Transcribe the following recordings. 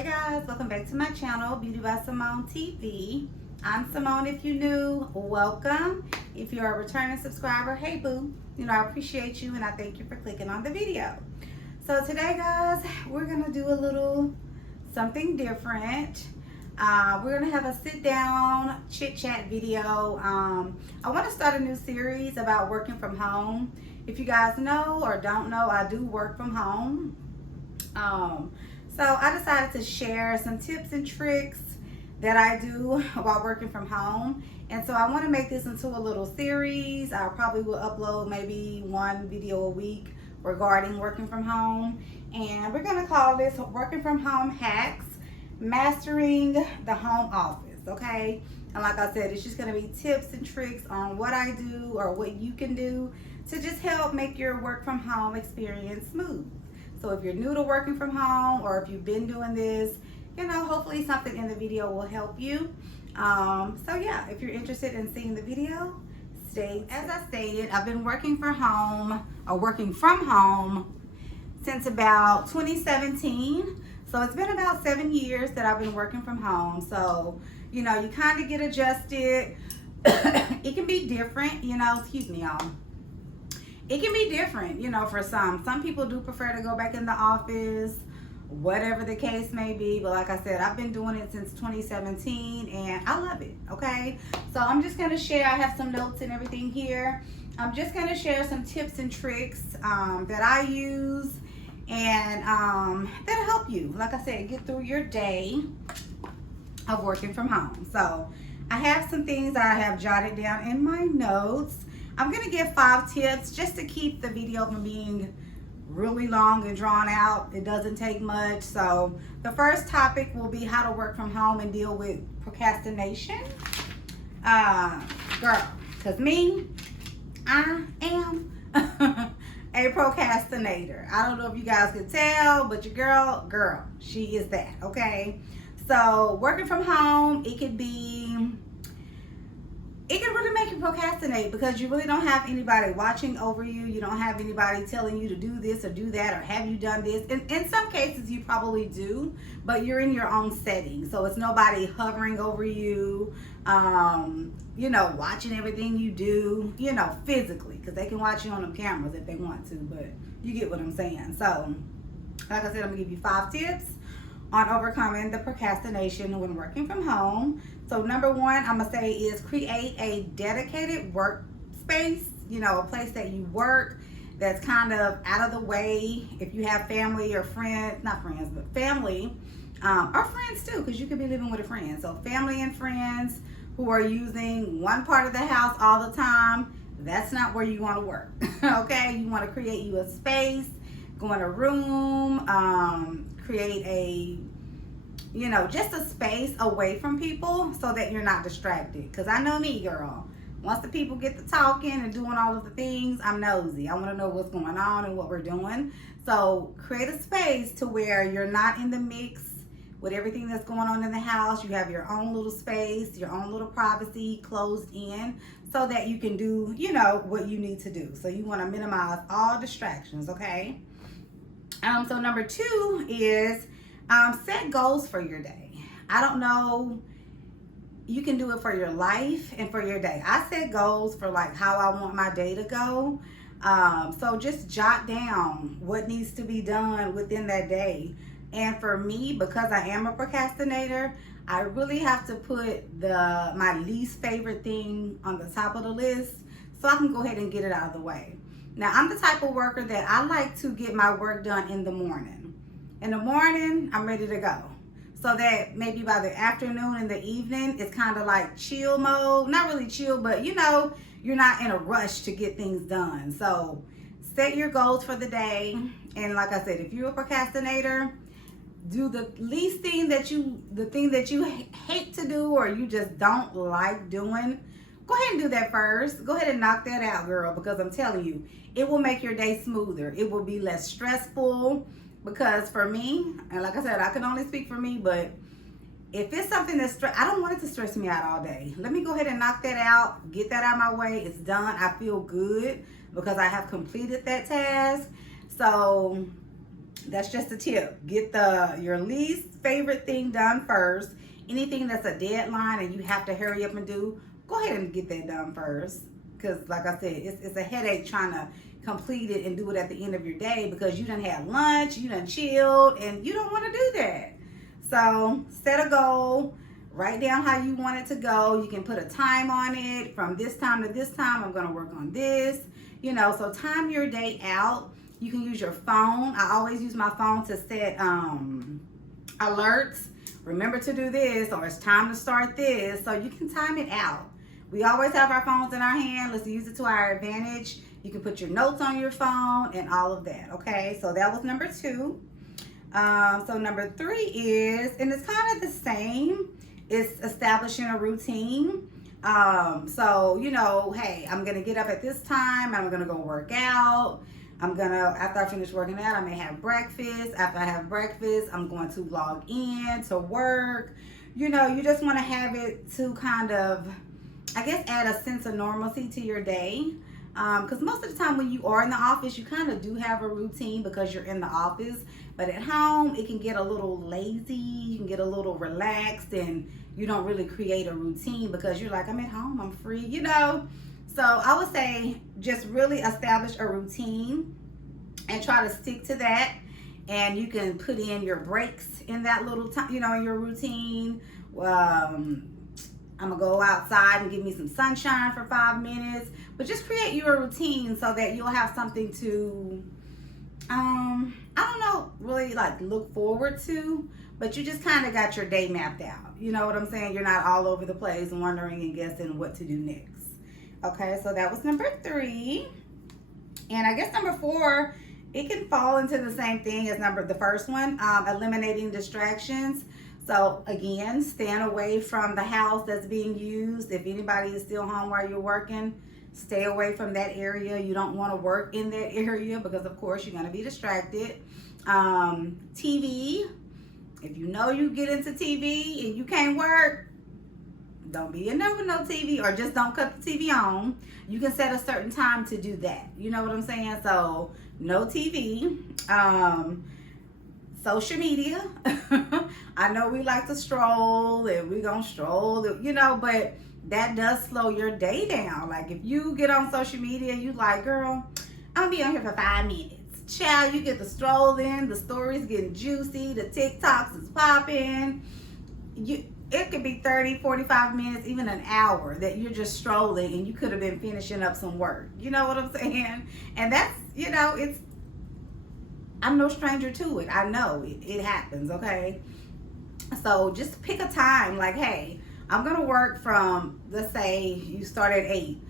Hey guys, welcome back to my channel, Beauty by Simone TV. I'm Simone. If you're new, welcome. If you're a returning subscriber, hey boo. I appreciate you and I thank you for clicking on the video. So today guys, we're gonna do a little something different. We're gonna have a sit down chit chat video. I want to start a new series about working from home. If you guys know or don't know, I do work from home. So I decided to share some tips and tricks that I do while working from home. And so I want to make this into a little series. I probably will upload maybe one video a week regarding working from home. And we're going to call this Working From Home Hacks, Mastering the Home Office, okay? And like I said, it's just going to be tips and tricks on what I do or what you can do to just help make your work from home experience smooth. So if you're new to working from home or if you've been doing this, hopefully something in the video will help you. So yeah, if you're interested in seeing the video, stay. As I stated, I've been working from home since about 2017. So it's been about 7 years that I've been working from home. So, you kind of get adjusted. It can be different, excuse me, y'all. It can be different, for some. Some people do prefer to go back in the office, whatever the case may be. But like I said, I've been doing it since 2017 and I love it, okay? So I'm just going to share, I have some notes and everything here. I'm just going to share some tips and tricks that I use and that'll help you, like I said, get through your day of working from home. So I have some things that I have jotted down in my notes. I'm going to give 5 tips just to keep the video from being really long and drawn out. It doesn't take much. So the first topic will be how to work from home and deal with procrastination. Girl, because me, I am a procrastinator. I don't know if you guys could tell, but your girl, she is that, okay? So working from home, it can really make you procrastinate because you really don't have anybody watching over you. You don't have anybody telling you to do this or do that or have you done this. In some cases you probably do, but you're in your own setting. So it's nobody hovering over you, watching everything you do, physically, because they can watch you on them cameras if they want to, but you get what I'm saying. So like I said, I'm gonna give you 5 tips on overcoming the procrastination when working from home. So number 1, I'm gonna say is create a dedicated workspace, a place that you work that's kind of out of the way. If you have family or friends, not friends, but family, or friends too, because you could be living with a friend. So family and friends who are using one part of the house all the time, that's not where you wanna work, okay? You wanna create you a space, go in a room, create a just a space away from people so that you're not distracted. Because I know me, girl. Once the people get to talking and doing all of the things, I'm nosy. I want to know what's going on and what we're doing. So create a space to where you're not in the mix with everything that's going on in the house. You have your own little space, your own little privacy, closed in, so that you can do, what you need to do. So you want to minimize all distractions, okay? So number 2 is set goals for your day. I don't know, you can do it for your life and for your day. I set goals for like how I want my day to go. So just jot down what needs to be done within that day. And for me, because I am a procrastinator, I really have to put my least favorite thing on the top of the list so I can go ahead and get it out of the way. Now, I'm the type of worker that I like to get my work done in the morning. In the morning, I'm ready to go. So that maybe by the afternoon and the evening, it's kind of like chill mode. Not really chill, but you're not in a rush to get things done. So set your goals for the day. And like I said, if you're a procrastinator, do the thing that you hate to do or you just don't like doing. Go ahead and do that first. Go ahead and knock that out, girl, because I'm telling you, it will make your day smoother. It will be less stressful. Because for me, and like I said, I can only speak for me, but if it's something that's I don't want it to stress me out all day. Let me go ahead and knock that out, get that out of my way. It's done. I feel good because I have completed that task. So That's just a tip. Get your least favorite thing done first. Anything that's a deadline and you have to hurry up and do, go ahead and get that done first. Because like I said, it's a headache trying to complete it and do it at the end of your day because you done had lunch, you done chilled, and you don't want to do that. So set a goal. Write down how you want it to go. You can put a time on it. From this time to this time, I'm going to work on this. You know, so time your day out. You can use your phone. I always use my phone to set alerts. Remember to do this, or it's time to start this. So you can time it out. We always have our phones in our hand. Let's use it to our advantage. You can put your notes on your phone and all of that, okay? So that was number 2. So number 3 is, and it's kind of the same, it's establishing a routine. So, you know, hey, I'm going to get up at this time. I'm going to go work out. After I finish working out, I may have breakfast. After I have breakfast, I'm going to log in to work. You know, you just want to have it to kind of, I guess, add a sense of normalcy to your day. Because most of the time when you are in the office, you kind of do have a routine because you're in the office. But at home, it can get a little lazy. You can get a little relaxed, and you don't really create a routine because you're like, I'm at home, I'm free, you know. So I would say just really establish a routine and try to stick to that. And you can put in your breaks in that little time, you know, in your routine. I'm gonna go outside and give me some sunshine for 5 minutes. But just create your routine so that you'll have something to, I don't know, really like look forward to. But you just kind of got your day mapped out. You know what I'm saying? You're not all over the place wondering and guessing what to do next. Okay, so that was number 3. And I guess number 4, it can fall into the same thing as the first one, eliminating distractions. So again, staying away from the house that's being used. If anybody is still home while you're working, stay away from that area. You don't want to work in that area because of course you're going to be distracted. TV, if you know you get into TV and you can't work, don't be in there with no TV, or just don't cut the TV on. You can set a certain time to do that. You know what I'm saying? So no TV. Social media. I know we like to stroll and we gonna stroll, you know, but that does slow your day down. Like if you get on social media, you like, girl, I'm gonna be on here for 5 minutes. Child, you get the stroll in, the stories getting juicy, the TikToks is popping. It could be 30, 45 minutes, even an hour that you're just strolling and you could have been finishing up some work. You know what I'm saying? And that's, you know, I'm no stranger to it. I know it happens, okay? So just pick a time like, hey, I'm going to work from, let's say you start at 8.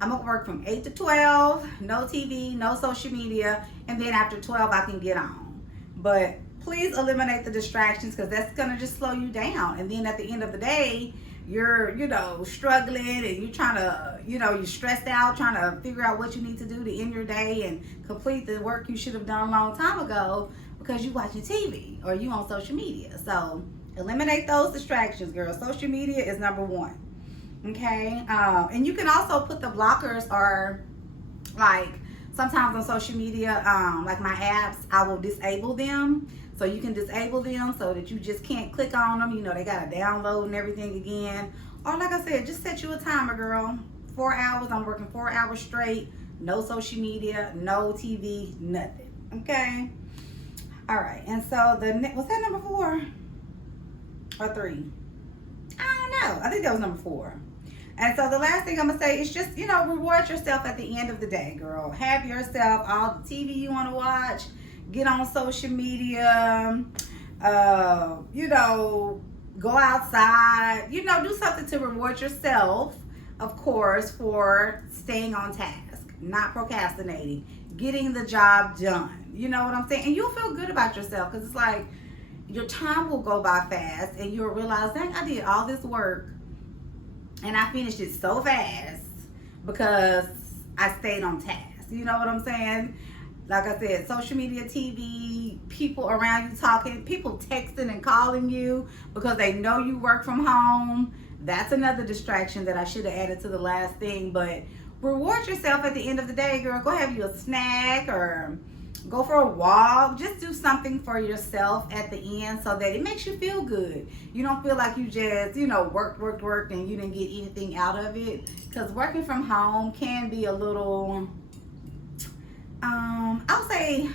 I'm going to work from 8 to 12, no TV, no social media, and then after 12 I can get on. But please eliminate the distractions because that's going to just slow you down. And then at the end of the day, you're, you know, struggling and you're trying to, you know, you're stressed out trying to figure out what you need to do to end your day and complete the work you should have done a long time ago because you watching TV or you on social media. So eliminate those distractions, girl. Social media is number 1. Okay. And you can also put the blockers, or like sometimes on social media, like my apps, I will disable them. So you can disable them so that you just can't click on them. You know, they got to download and everything again. Or like I said, just set you a timer, girl. 4 hours. I'm working 4 hours straight. No social media, no TV, nothing. Okay? All right. And so was that number 4 or 3? I don't know. I think that was number 4. And so the last thing I'm going to say is just, you know, reward yourself at the end of the day, girl. Have yourself all the TV you want to watch. Get on social media, you know, go outside, you know, do something to reward yourself, of course, for staying on task, not procrastinating, getting the job done. You know what I'm saying? And you'll feel good about yourself because it's like your time will go by fast and you'll realize, dang, I did all this work and I finished it so fast because I stayed on task. You know what I'm saying? Like I said, social media, TV, people around you talking, people texting and calling you because they know you work from home. That's another distraction that I should have added to the last thing. But reward yourself at the end of the day, girl. Go have you a snack or go for a walk, just do something for yourself at the end so that it makes you feel good. You don't feel like you just, you know, worked and you didn't get anything out of it. Because working from home can be a little, I'll say,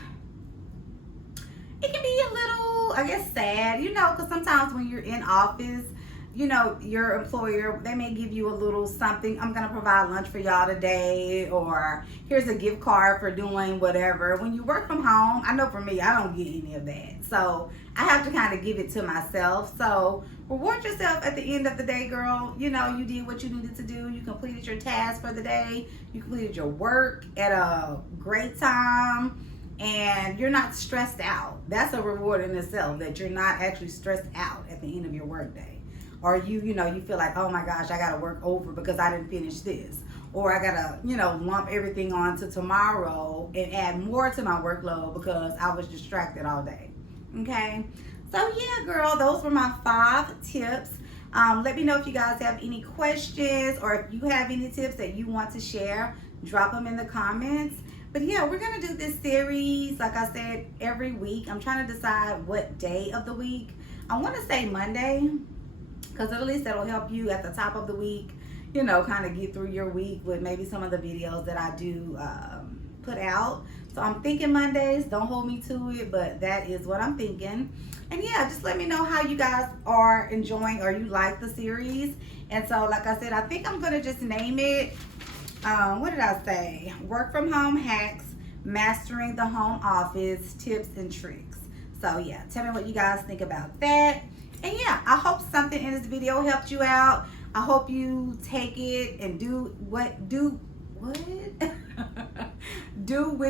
it can be a little, I guess, sad, you know, because sometimes when you're in office, you know, your employer, they may give you a little something. I'm going to provide lunch for y'all today, or here's a gift card for doing whatever. When you work from home, I know for me, I don't get any of that. So I have to kind of give it to myself. So reward yourself at the end of the day, girl. You know, you did what you needed to do. You completed your task for the day. You completed your work at a great time. And you're not stressed out. That's a reward in itself, that you're not actually stressed out at the end of your work day. Or you know, you feel like, oh my gosh, I gotta work over because I didn't finish this. Or I gotta, you know, lump everything on to tomorrow and add more to my workload because I was distracted all day. Okay? So yeah, girl, those were my 5 tips. Let me know if you guys have any questions, or if you have any tips that you want to share, drop them in the comments. But yeah, we're gonna do this series, like I said, every week. I'm trying to decide what day of the week. I wanna say Monday, because at least that'll help you at the top of the week, you know, kind of get through your week with maybe some of the videos that I do put out. So I'm thinking Mondays. Don't hold me to it, but that is what I'm thinking. And yeah, just let me know how you guys are enjoying, or you like the series. And so, like I said, I think I'm gonna just name it, what did I say? Work from home hacks, mastering the home office, tips and tricks. So yeah, tell me what you guys think about that. And yeah, I hope something in this video helped you out. I hope you take it and do with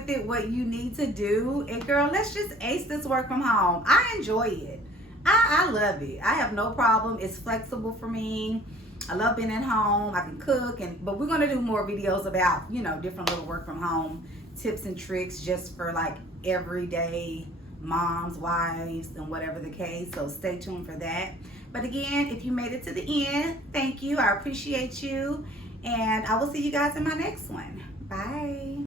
it what you need to do. And girl, let's just ace this work from home. I enjoy it. I love it. I have no problem. It's flexible for me. I love being at home. I can cook, but we're gonna do more videos about, you know, different little work from home tips and tricks, just for like everyday moms, wives, and whatever the case. So stay tuned for that. But again, if you made it to the end, thank you. I appreciate you. And I will see you guys in my next one. Bye.